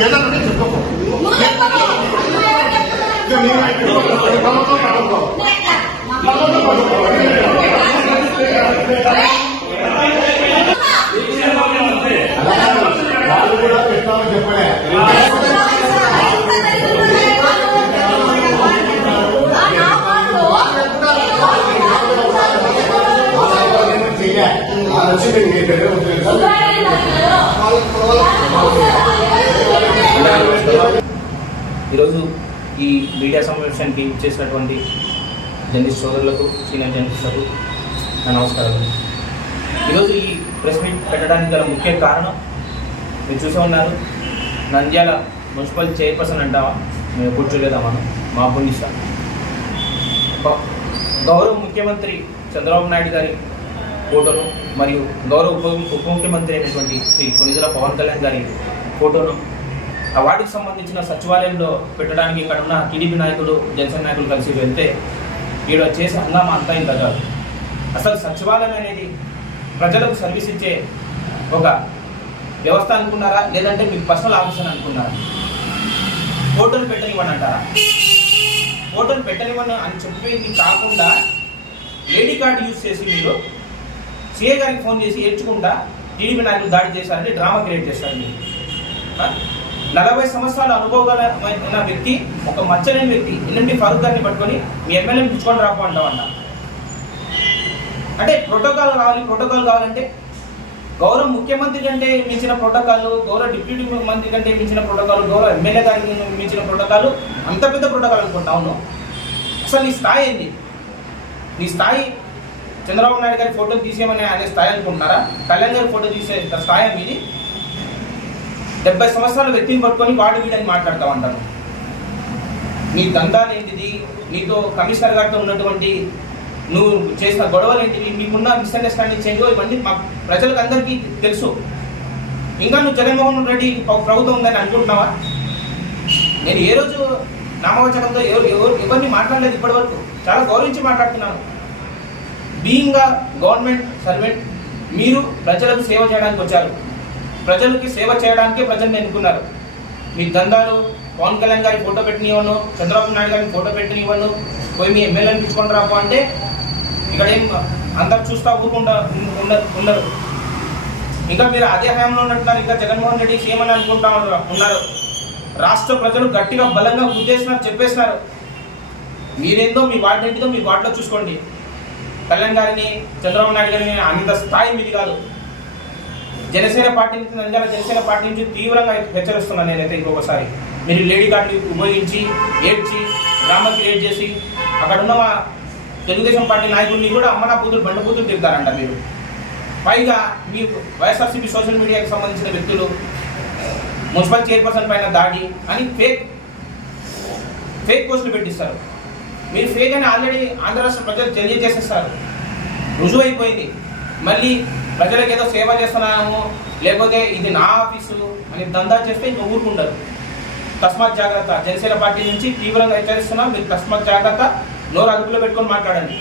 ఏదన్నా వాళ్ళు కూడా పెట్టామని చెప్పలే వచ్చి నేను ఈరోజు ఈ మీడియా సమావేశానికి ఇచ్చేసినటువంటి జర్నలిస్ట్ సోదరులకు సీనియర్ జర్నలిస్టులకు నా నమస్కారాలు. ఈరోజు ఈ ప్రెస్ మీట్ పెట్టడానికి గల ముఖ్య కారణం మీరు చూసే ఉన్నారు నంద్యాల మున్సిపల్ చైర్పర్సన్ అంటావా? మేము కూర్చోలేదా మనం? మా పుణ్యస గౌరవ ముఖ్యమంత్రి చంద్రబాబు నాయుడు గారి ఫోటోను మరియు గౌరవ ఉప ఉప ముఖ్యమంత్రి అయినటువంటి శ్రీ కొనిదల పవన్ కళ్యాణ్ గారి ఫోటోను వాటికి సంబంధించిన సచివాలయంలో పెట్టడానికి ఇక్కడ ఉన్న టీడీపీ నాయకులు జనసేన నాయకులు కలిసి వెళ్తే వీడు చేసే హంగామా అంతా ఇంత కాదు. అసలు సచివాలయం అనేది ప్రజలకు సర్వీస్ ఇచ్చే ఒక వ్యవస్థ అనుకున్నారా? లేదంటే మీకు పర్సనల్ ఆఫీస్ అని అనుకున్నారా? ఓటర్లు పెట్టనివ్వని అంటారా? ఓటర్లు పెట్టనివ్వని అని చెప్పేది కాకుండా లేడీ కార్డు యూజ్ చేసి మీరు సీఏ గారికి ఫోన్ చేసి ఏడ్చుకుంటా టీడీపీ నాయకులు దాడి చేశారంటే డ్రామా క్రియేట్ చేశారు మీరు. నలభై సంవత్సరాల అనుభవగలమైన వ్యక్తి ఒక మచ్చలేని వ్యక్తి ఎల్లుండి ఫారూక్ గారిని పట్టుకొని మీ ఎమ్మెల్యే పుచ్చుకొని రాకుండా అంటే ప్రోటోకాల్ కావాలి ప్రోటోకాల్ కావాలంటే గౌరవ ముఖ్యమంత్రి కంటే మించిన ప్రోటోకాల్ గౌరవ డిప్యూటీ మంత్రి కంటే మించిన ప్రోటోకాల్ గౌరవ ఎమ్మెల్యే గారికి మించిన ప్రోటోకాల్ అంత పెద్ద ప్రోటోకాల్ అనుకుంటా అవును. అసలు నీ స్థాయి ఏంది? నీ స్థాయి చంద్రబాబు నాయుడు గారి ఫోటో తీసేయమని అనే స్థాయి అనుకుంటున్నారా? కళ్యాణ్ గారి ఫోటో తీసే స్థాయి మీది? డెబ్బై సంవత్సరాల వ్యక్తిని పట్టుకొని వాడు వీడని మాట్లాడుతూ ఉంటాను నీ దందాలు ఏంటిది? నీతో కమిషనర్ గారితో ఉన్నటువంటి నువ్వు చేసిన గొడవలు ఏంటివి? మీకున్న మిస్అండర్స్టాండింగ్ చేంజ్ ఇవన్నీ మా ప్రజలకు అందరికీ తెలుసు. ఇంకా నువ్వు జగన్మోహన్ రెడ్డి ప్రభుత్వం ఉందని అనుకుంటున్నావా? నేను ఏ రోజు నామవచనంతో ఎవరు ఎవరు ఎవరిని మాట్లాడలేదు ఇప్పటివరకు. చాలా గౌరవించి మాట్లాడుతున్నాను. బీయింగ్ గవర్నమెంట్ సర్వెంట్ మీరు ప్రజలకు సేవ చేయడానికి వచ్చారు. ప్రజలకి సేవ చేయడానికే ప్రజల్ని ఎన్నుకున్నారు. మీ దందాలు పవన్ కళ్యాణ్ గారి ఫోటో పెట్టినివ్వను చంద్రబాబు నాయుడు గారిని ఫోటో పెట్టినివ్వను పోయి మీ ఎమ్మెల్యేని పిచ్చుకొని రాపు అంటే ఇక్కడ ఏం అందరు చూస్తా ఊరుకుంటా ఉండరు. ఇంకా మీరు అదే హయాంలో ఉన్నట్టున్నారు ఇంకా జగన్మోహన్ రెడ్డి సీఎం అని అనుకుంటా ఉన్నారు- ఉన్నారు. రాష్ట్ర ప్రజలు గట్టిగా బలంగా గుర్తేసినారు చెప్పేసినారు మీరేందో మీ వార్డు ఏంటిదో మీ వార్డులో చూసుకోండి. కళ్యాణ్ గారిని చంద్రబాబు నాయుడు గారిని అంత స్థాయి మీది కాదు. జనసేన పార్టీ నుంచి నంద్యాల జనసేన పార్టీ నుంచి తీవ్రంగా హెచ్చరిస్తున్నాను నేనైతే ఇంకొకసారి. మీరు లేడీ కార్డు ఉపయోగించి ఏడ్చి డ్రామా క్రియేట్ చేసి అక్కడ ఉన్న మా తెలుగుదేశం పార్టీ నాయకుల్ని కూడా అమ్మనా బూతులు బండ బూతులు తిరుగుతారంట మీరు. పైగా మీ వైఎస్ఆర్సీపీ సోషల్ మీడియాకి సంబంధించిన వ్యక్తులు మున్సిపల్ చైర్పర్సన్ పైన దాడి అని ఫేక్ ఫేక్ పోస్టులు పెట్టిస్తారు. మీరు ఫేక్ అని ఆల్రెడీ ఆంధ్ర రాష్ట్ర ప్రజలు తెలియజేసేస్తారు. రుజువు అయిపోయింది మళ్ళీ ప్రజలకు ఏదో సేవ చేస్తున్నాము లేకపోతే ఇది నా ఆఫీసు అని దందా చేస్తే ఇంకా ఊరుకుండరు. తస్మాత్ జాగ్రత్త. జనసేన పార్టీ నుంచి తీవ్రంగా హెచ్చరిస్తున్నాం మీరు తస్మాత్ జాగ్రత్త నోరు అదుపులో పెట్టుకొని మాట్లాడండి.